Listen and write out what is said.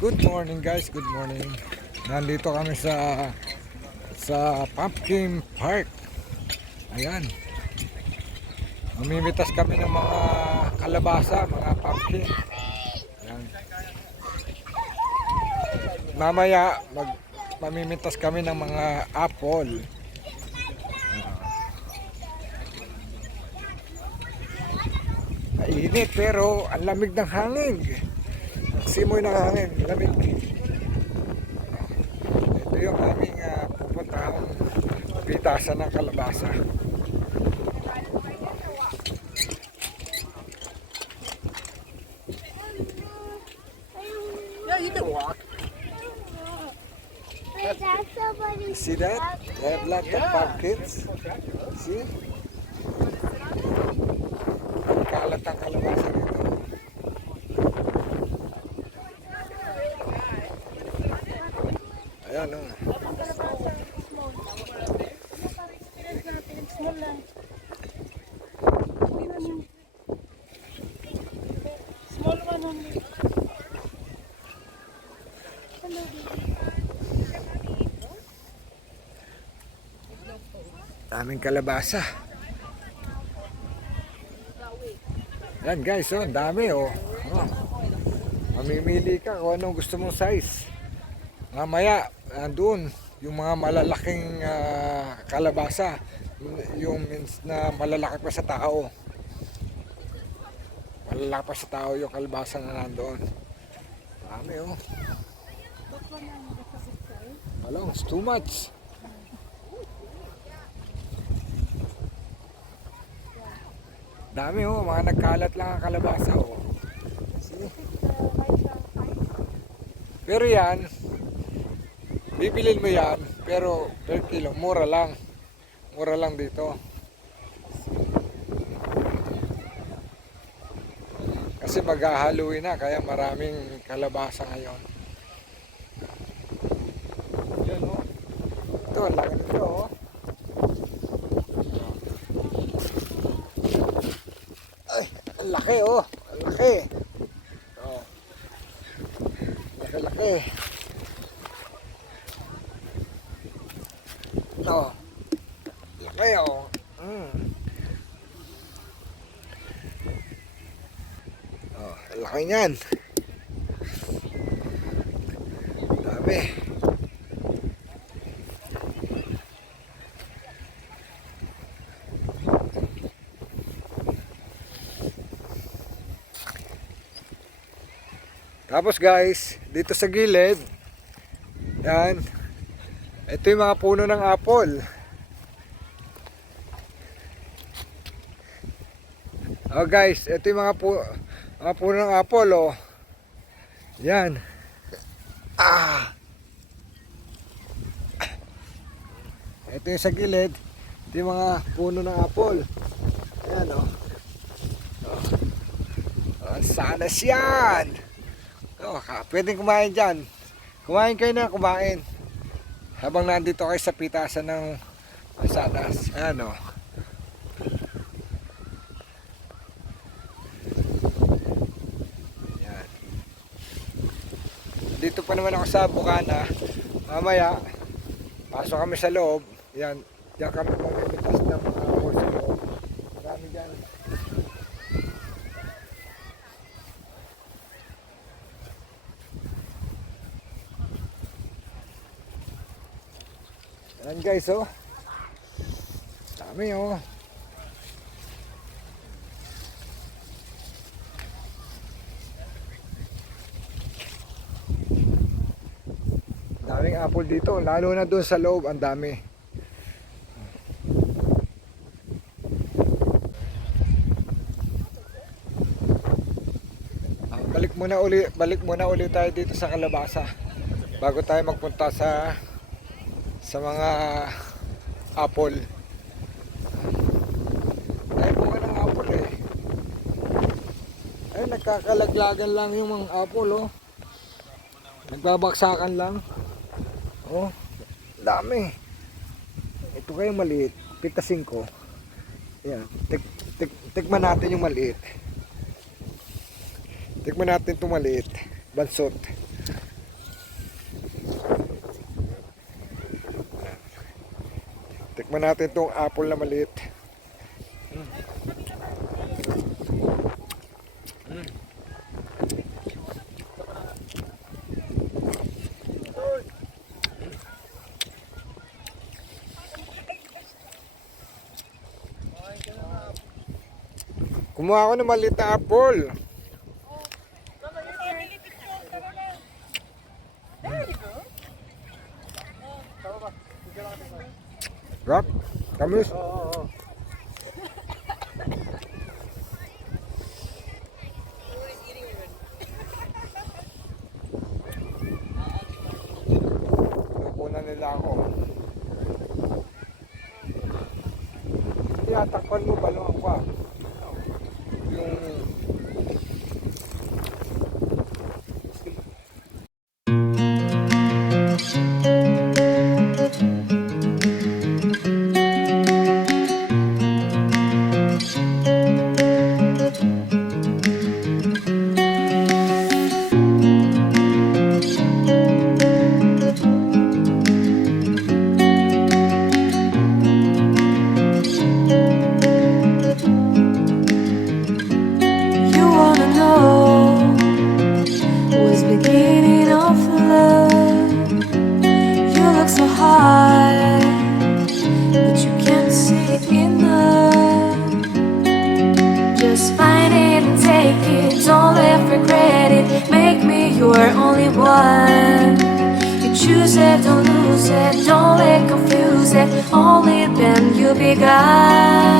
Good morning guys, good morning. Nandito kami sa Pumpkin Park. Ayan. Mamimitas kami ng mga kalabasa, mga pumpkin. Ayan. Mamaya mamimitas kami ng mga apple. Mainit pero ang lamig ng hangin. Simoy ng hangin, lamig. Ito yung aming pupuntahang pitasan ng kalabasa. Yeah, you can walk. See that? They have lots of pumpkins. See? Kalat ang kalabasa dito. Ayan o. Small one only. Daming kalabasa. Yan guys, oh, dami oh. Oh. Mamimili ka kung anong gusto mong size. Mamaya, andun, yung mga malalaking kalabasa. Yung means na malalaki pa sa tao. Malalaki pa sa tao yung kalabasa na nandoon. Dami oh. Alam, it's too much. Dami oh, mga nagkalat lang ang kalabasa oh. See? Pero yan, bibilin mo yan, pero per kilo, mura lang. Mura lang dito. Kasi mag-Halloween na, kaya maraming kalabasa ngayon. Yan oh. Ito, ang laki nito oh. Ay, ang laki oh. Ang laki. Oh. Laki-laki. Oh. Laki oh. Oh, ang laki niyan. Dami. Tapos guys, dito sa gilid, yan, ito yung mga puno ng apple. Oh guys, ito yung mga puno ng apple oh. Yan. Ah. Ito yung sa gilid, ito yung mga puno ng apple. Ayan oh. Oh, sana siyan. Oh, pwedeng kumain dyan. Kumain kayo na, kumain. Habang nandito kayo sa pitasan ng Asadas. Ayan o. Ayan. Dito pa naman ako sa Bukana. Mamaya, pasok kami sa loob. Ayan, diyan kami mamimitas ng mga apple sa loob. Marami dyan. Ayan guys oh. Dami oh. Daming apple dito, lalo na doon sa loob, ang dami. Balik muna uli tayo dito sa kalabasa bago tayo magpunta sa mga apple. Ay, bunga ng apple eh. Ay, nagkakalaglagan lang yung mga apple oh. Nagbabaksakan lang. Oh, dami. Ito kayo maliit, pitasin ko. Yan, tikman natin yung maliit. Tikman natin itong maliit, bansot. Tikman natin itong apple na maliit. Kumuha ako ng maliit na apple. Rock? Kamis? Nakunan nila ako. Tinatakpan mo ba nung ako ah? Yung... You wanna know what's beginning of love? You look so high, but you can't see enough. Just find it and take it, don't let regret it. Make me your only one. You choose it, don't lose it, don't let confuse it. Only then you'll be God.